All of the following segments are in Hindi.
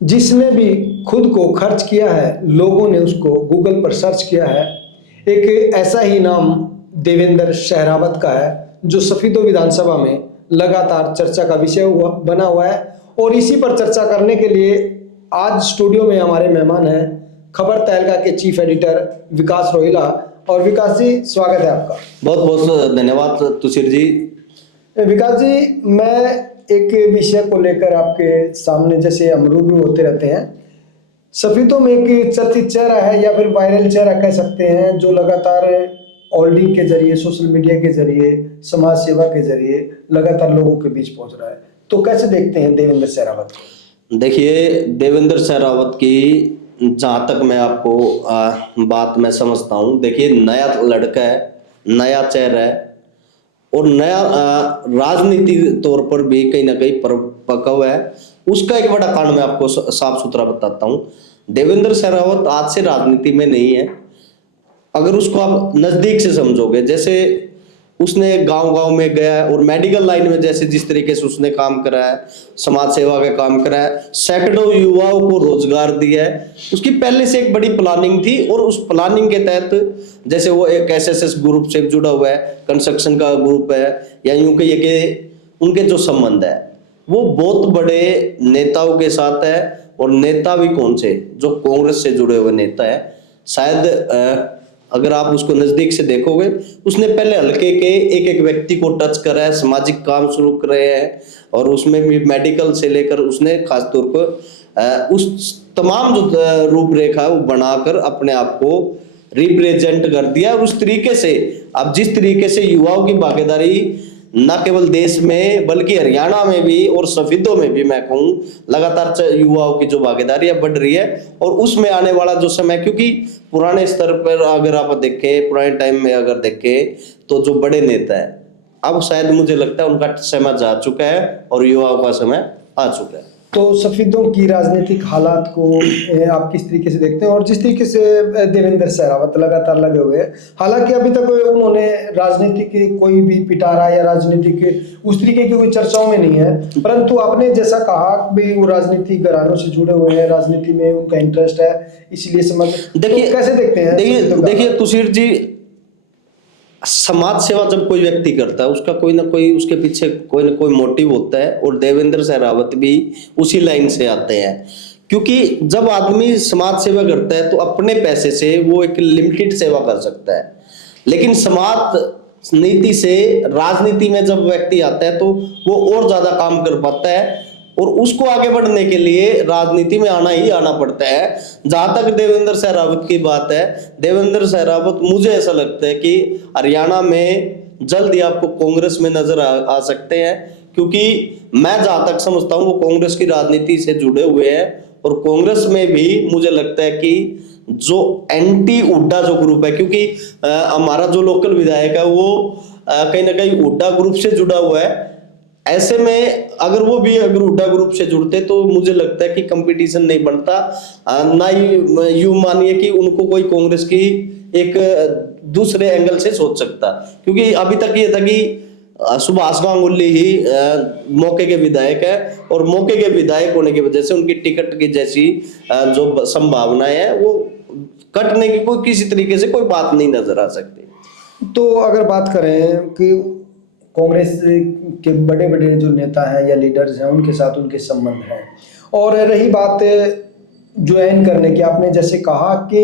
जिसने भी खुद को खर्च किया है, लोगों ने उसको गूगल पर सर्च किया है। एक ऐसा ही नाम देवेंद्र सहरावत का है, जो सफीदो विधानसभा में लगातार चर्चा का विषय बना हुआ है। और इसी पर चर्चा करने के लिए आज स्टूडियो में हमारे मेहमान हैं खबर तहलका के चीफ एडिटर विकास रोहिला। और विकास जी, स्वागत है आपका। बहुत बहुत धन्यवाद तुषार जी। विकास जी, मैं एक विषय को लेकर आपके सामने, जैसे हम रूबरू होते रहते हैं, सफीदों में एक चर्चित चेहरा है या फिर वायरल चेहरा कह सकते हैं, जो लगातार होल्डिंग के जरिए, सोशल मीडिया के जरिए, समाज सेवा के जरिए लगातार लोगों के बीच पहुंच रहा है। तो कैसे देखते हैं देवेंद्र सहरावत को? देखिए, देवेंद्र सहरावत की जहाँ तक मैं आपको बात मैं समझता हूँ, देखिए नया लड़का है, नया चेहरा है और नया राजनीति तौर पर भी कहीं ना कहीं परिपक्व है। उसका एक बड़ा कारण मैं आपको साफ सुथरा बताता हूँ। देवेंद्र सहरावत आज से राजनीति में नहीं है। अगर उसको आप नजदीक से समझोगे, जैसे उसने गांव-गांव में गया है और मेडिकल लाइन में जैसे जिस तरीके से उसने काम करा है, समाज सेवा का काम करा है, सैकड़ों युवाओं को रोजगार दिया है, उसकी पहले से एक बड़ी प्लानिंग थी। और उस प्लानिंग के तहत जैसे वो एक एसएसएस ग्रुप से जुड़ा हुआ है, कंस्ट्रक्शन का ग्रुप है, या यूं कहिए कि उनके जो संबंध है वो बहुत बड़े नेताओं के साथ है। और नेता भी कौन से, जो कांग्रेस से जुड़े हुए नेता है। शायद अगर आप उसको नजदीक से देखोगे, उसने पहले हल्के के एक एक व्यक्ति को टच करा है, सामाजिक काम शुरू करे हैं, और उसमें भी मेडिकल से लेकर उसने खासतौर पर उस तमाम जो रूपरेखा है वो बनाकर अपने आप को रिप्रेजेंट कर दिया। और उस तरीके से अब जिस तरीके से युवाओं की भागीदारी न केवल देश में बल्कि हरियाणा में भी और सफीदों में भी मैं कहूँ लगातार युवाओं की जो भागीदारी है बढ़ रही है। और उसमें आने वाला जो समय, क्योंकि पुराने स्तर पर अगर आप देखें, पुराने टाइम में अगर देखें, तो जो बड़े नेता है अब शायद मुझे लगता है उनका समय जा चुका है और युवाओं का समय आ चुका है। तो सफीदों की राजनीतिक हालात को आप किस तरीके से देखते हैं? और जिस तरीके से देवेंद्र सहरावत लगातार लगे हुए हैं, हालांकि अभी तक उन्होंने राजनीतिक कोई भी पिटारा या राजनीतिक उस तरीके की कोई चर्चाओं में नहीं है, परंतु आपने जैसा कहा भी वो राजनीतिक घरानों से जुड़े हुए हैं, राजनीति में उनका इंटरेस्ट है, इसलिए समझ। देखिए, तो कैसे देखते हैं? देखिए तुषार जी, समाज सेवा जब कोई व्यक्ति करता है, उसका कोई ना कोई उसके पीछे कोई ना कोई मोटिव होता है। और देवेंद्र सहरावत भी उसी लाइन से आते हैं, क्योंकि जब आदमी समाज सेवा करता है तो अपने पैसे से वो एक लिमिटेड सेवा कर सकता है, लेकिन समाज नीति से राजनीति में जब व्यक्ति आता है तो वो और ज्यादा काम कर पाता है। और उसको आगे बढ़ने के लिए राजनीति में आना ही आना पड़ता है। जहां तक देवेंद्र सहरावत की बात है, देवेंद्र सहरावत मुझे ऐसा लगता है कि हरियाणा में जल्द ही आपको कांग्रेस में नजर आ सकते हैं, क्योंकि मैं जहां तक समझता हूं वो कांग्रेस की राजनीति से जुड़े हुए हैं। और कांग्रेस में भी मुझे लगता है कि जो एंटी हुड्डा जो ग्रुप है, क्योंकि हमारा जो लोकल विधायक है वो कहीं ना कहीं हुड्डा ग्रुप से जुड़ा हुआ है। ऐसे में अगर वो भी अगर हुड्डा ग्रुप से जुड़ते तो मुझे लगता है कि कंपटीशन नहीं बनता। ना ही यूं मानिए कि उनको कोई कांग्रेस की एक दूसरे एंगल से सोच सकता, क्योंकि अभी तक ये था कि सुभाष गांगुली ही मौके के विधायक है, और मौके के विधायक होने की वजह से उनकी टिकट की जैसी जो संभावनाएं है वो कटने की कोई किसी तरीके से कोई बात नहीं नजर आ सकती। तो अगर बात करें कि कांग्रेस के बड़े बड़े जो नेता हैं या लीडर्स हैं, उनके साथ उनके संबंध हैं, और रही बात ज्वाइन करने की, आपने जैसे कहा कि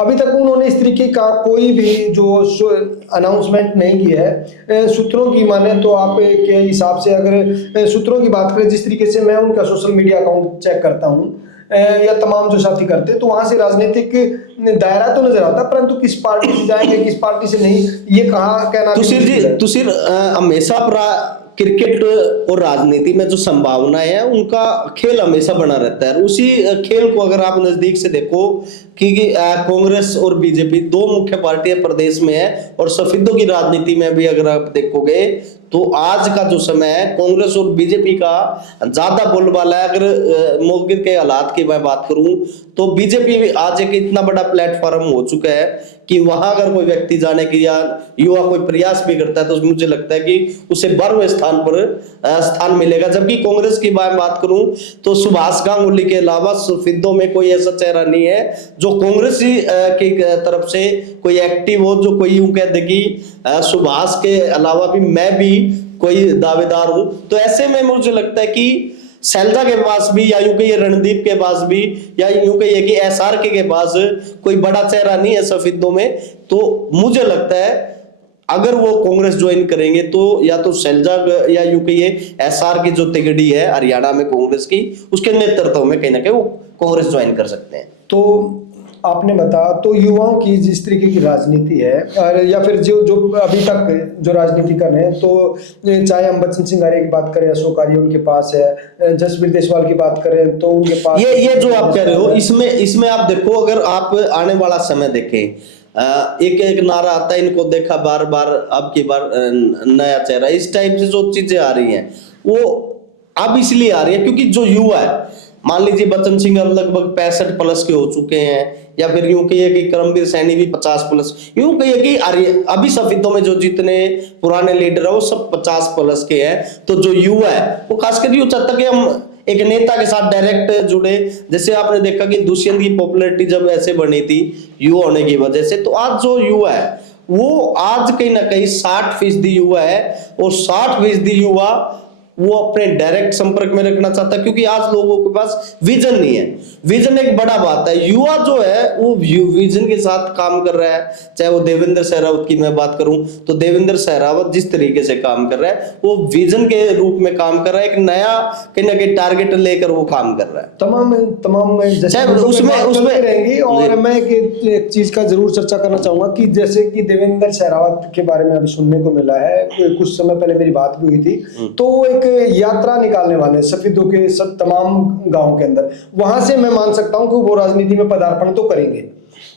अभी तक उन्होंने इस तरीके का कोई भी जो अनाउंसमेंट नहीं किया है। सूत्रों की माने तो आप के हिसाब से, अगर सूत्रों की बात करें, जिस तरीके से मैं उनका सोशल मीडिया अकाउंट चेक करता हूँ या तमाम जो साथी करते हैं, तो वहां से राजनीतिक दायरा तो नजर आता, परंतु किस पार्टी से जाएंगे किस पार्टी से नहीं, ये कहना। तुषार हमेशा क्रिकेट और राजनीति में जो संभावनाएं है उनका खेल हमेशा बना रहता है। उसी खेल को अगर आप नजदीक से देखो कि कांग्रेस और बीजेपी दो मुख्य पार्टियां प्रदेश में है, और सफीदों की राजनीति में भी अगर आप देखोगे तो आज का जो समय है कांग्रेस और बीजेपी का ज्यादा बोलबाला है। अगर मौके के हालात की मैं बात करूं तो बीजेपी आज एक इतना बड़ा प्लेटफॉर्म हो चुका है कि वहां अगर कोई व्यक्ति जाने की या युवा कोई प्रयास भी करता है तो मुझे लगता है कि उसे 12वें स्थान पर स्थान मिलेगा। जबकि कांग्रेस की मैं बात करूं तो सुभाष गांगुली के अलावा सफेदों में कोई ऐसा चेहरा नहीं है जो कांग्रेस की तरफ से कोई एक्टिव हो, जो कोई यूं कह दे कि सुभाष के अलावा भी मैं भी कोई दावेदार हूं। तो ऐसे में मुझे लगता है कि शैलजा के पास भी या यूं कहिए रणदीप के पास भी या यूं कहिए कि एसआरके के पास कोई बड़ा चेहरा नहीं है सफेदों में। तो मुझे लगता है अगर वो कांग्रेस ज्वाइन करेंगे तो या तो शैलजा या यूं कहिए एसआर की जो तिगड़ी है हरियाणा में कांग्रेस की, उसके नेतृत्व में कहीं ना कहीं वो कांग्रेस ज्वाइन कर सकते हैं। तो आपने बताया तो युवाओं की जिस तरीके की राजनीति है और या फिर जो जो अभी तक जो राजनीति कर रहे हैं, तो चाहे हम बच्चन सिंह आर्य की बात करें, अशोक आर्य उनके पास है, जसवीर देशवाल की बात करें तो उनके पास ये जो आप कह रहे हो इसमें आप देखो, अगर आप आने वाला समय देखें, एक एक नारा आता है इनको देखा बार बार अब की बार नया चेहरा, इस टाइप से जो चीजें आ रही हैं वो अब इसलिए आ रही है क्योंकि जो युवा है, मान लीजिए बच्चन सिंह अब लगभग 65 प्लस के हो चुके हैं, या फिर यूं कहिए कि करमवीर सैनी भी 50 प्लस, यूं कहिए कि अभी सफेदों में जो जितने पुराने लीडर है वो सब 50 प्लस के हैं। तो जो युवा है वो खासकर यूं चाहता कि हम एक नेता के साथ डायरेक्ट जुड़े। जैसे आपने देखा कि दुष्यंत की पॉपुलैरिटी जब ऐसे बनी थी युवा होने की वजह से, तो आज जो युवा है वो आज कहीं ना कहीं 60% युवा है, और 60% युवा वो अपने डायरेक्ट संपर्क में रखना चाहता है क्योंकि आज लोगों के पास विजन नहीं है। विजन एक बड़ा बात है, युवा जो है वो विजन के साथ काम कर रहा है। चाहे वो देवेंद्र सहरावत की मैं बात करूं तो देवेंद्र सहरावत जिस तरीके से काम कर रहा है वो विजन के रूप में काम कर रहा है, एक नया कहीं ना कहीं टारगेट लेकर वो काम कर रहा है। तमाम उसमें रहेंगी। और मैं एक चीज का जरूर चर्चा करना चाहूंगा कि जैसे कि देवेंद्र सहरावत के बारे में अभी सुनने को मिला है, कुछ समय पहले मेरी बात भी हुई थी, तो एक यात्रा निकालने वाले सफेदों के सब तमाम गांव के अंदर, वहां से मैं मान सकता हूं कि वो राजनीति में पदार्पण तो करेंगे।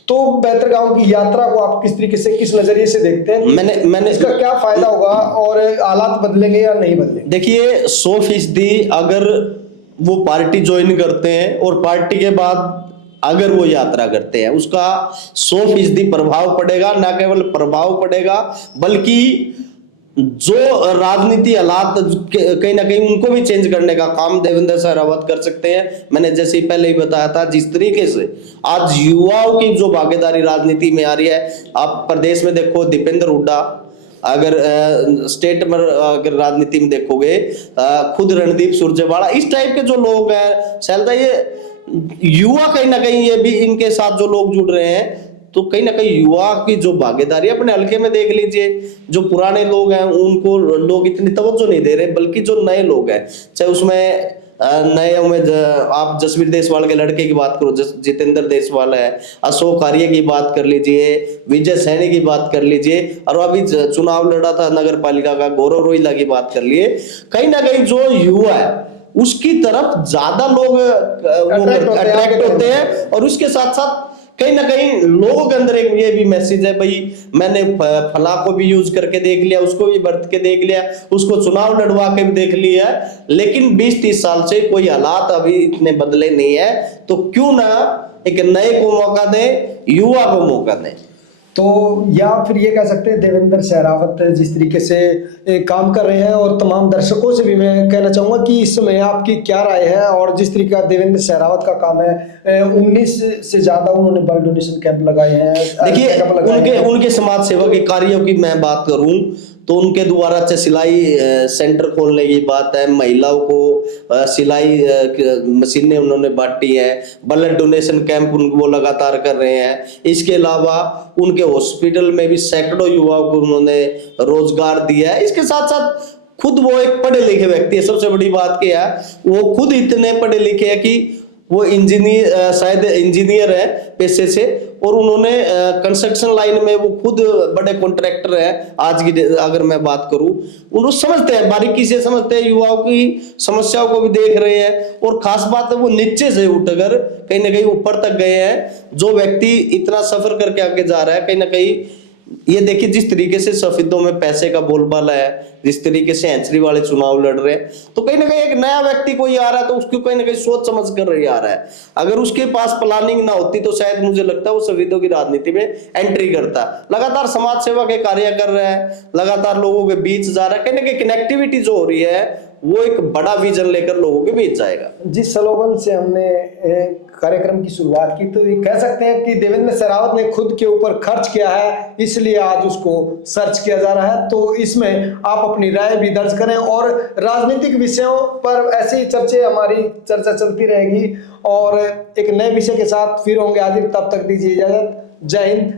तो बेहतर गांव की यात्रा को आप किस तरीके से, किस नजरिए से देखते हैं? मैंने इसका क्या फायदा होगा और हालात बदलेंगे या नहीं बदलेंगे? देखिए 100% अगर वो पार्टी ज्वाइन करते हैं और पार्टी के बाद अगर वो यात्रा करते हैं उसका 100% प्रभाव पड़ेगा। ना केवल प्रभाव पड़ेगा बल्कि जो राजनीति हालात कहीं ना कहीं उनको भी चेंज करने का काम देवेंद्र सहरावत कर सकते हैं। मैंने जैसे ही पहले ही बताया था, जिस तरीके से आज युवाओं की जो भागीदारी राजनीति में आ रही है, आप प्रदेश में देखो दीपेंद्र हुड्डा, अगर स्टेट में अगर राजनीति में देखोगे खुद रणदीप सुरजेवाला, इस टाइप के जो लोग हैं, शैलजा, ये युवा कहीं ना कहीं ये भी इनके साथ जो लोग जुड़ रहे हैं, तो कहीं ना कहीं युवा की जो भागीदारी अपने हल्के में देख लीजिए, जो पुराने लोग हैं उनको लोग इतनी तवज्जो नहीं दे रहे, बल्कि जो नए लोग हैं, चाहे उसमें नए में आप जसवीर देशवाल के लड़के की बात करो, जितेंद्र देशवाल है, अशोक आर्य की बात कर लीजिए, विजय सैनी की बात कर लीजिए, और अभी चुनाव लड़ा था नगर पालिका का गौरव रोहिला की बात कर लिए। कहीं ना कहीं जो युवा है उसकी तरफ ज्यादा लोग अट्रैक्ट होते हैं, और उसके साथ साथ कहीं ना कहीं लोगों के अंदर एक ये भी मैसेज है, भाई मैंने फला को भी यूज करके देख लिया, उसको भी बरत के देख लिया, उसको चुनाव लड़वा के भी देख लिया, लेकिन 20-30 साल से कोई हालात अभी इतने बदले नहीं है, तो क्यों ना एक नए को मौका दें, युवा को मौका दें। तो या फिर ये कह सकते हैं देवेंद्र सहरावत जिस तरीके से काम कर रहे हैं, और तमाम दर्शकों से भी मैं कहना चाहूंगा कि इस समय आपकी क्या राय है, और जिस तरीके का देवेंद्र सहरावत का काम है, 19 से ज्यादा उन्होंने ब्लड डोनेशन कैंप लगाए हैं। देखिए उनके समाज सेवा के कार्यों की मैं बात करूं तो उनके द्वारा सिलाई सेंटर खोलने की बात है, महिलाओं को सिलाई मशीनें उन्होंने बांटी है, ब्लड डोनेशन कैंप वो लगातार कर रहे हैं। इसके अलावा उनके हॉस्पिटल में भी सैकड़ों युवाओं को उन्होंने रोजगार दिया है। इसके साथ साथ खुद वो एक पढ़े लिखे व्यक्ति है, सबसे बड़ी बात क्या है, वो खुद इतने पढ़े लिखे हैं कि वो इंजीनियर, शायद इंजीनियर है पेशे से, और उन्होंने कंस्ट्रक्शन लाइन में वो खुद बड़े कॉन्ट्रैक्टर हैं। आज की अगर मैं बात करूं, उनको समझते हैं, बारीकी से समझते हैं, युवाओं की समस्याओं को भी देख रहे हैं, और खास बात है वो नीचे से उठकर कहीं ना कहीं ऊपर तक गए हैं। जो व्यक्ति इतना सफर करके आगे जा रहा है, कहीं ना कहीं ये देखिए जिस तरीके से सफेदों में पैसे का बोलबाला है, जिस तरीके से हैंचरी वाले चुनाव लड़ रहे हैं, तो कहीं ना कहीं एक नया व्यक्ति कोई आ रहा है तो उसको कहीं ना कहीं सोच समझ कर ही आ रहा है। अगर उसके पास प्लानिंग ना होती तो शायद मुझे लगता है वो सफेदों की राजनीति में एंट्री करता। लगातार समाज सेवा के कार्य कर रहा है, लगातार लोगों के बीच जा रहा है, कहीं ना कहीं कनेक्टिविटी जो हो रही है वो एक बड़ा विजन लेकर लोगों के बीच जाएगा। जिस स्लोगन से हमने कार्यक्रम की शुरुआत की, तो ये कह सकते हैं कि देवेंद्र शेरावत ने खुद के ऊपर खर्च किया है, इसलिए आज उसको सर्च किया जा रहा है। तो इसमें आप अपनी राय भी दर्ज करें और राजनीतिक विषयों पर ऐसे ही हमारी चर्चा चलती रहेगी और एक नए विषय के साथ फिर होंगे हाजिर। तब तक दीजिए इजाजत। जय हिंद।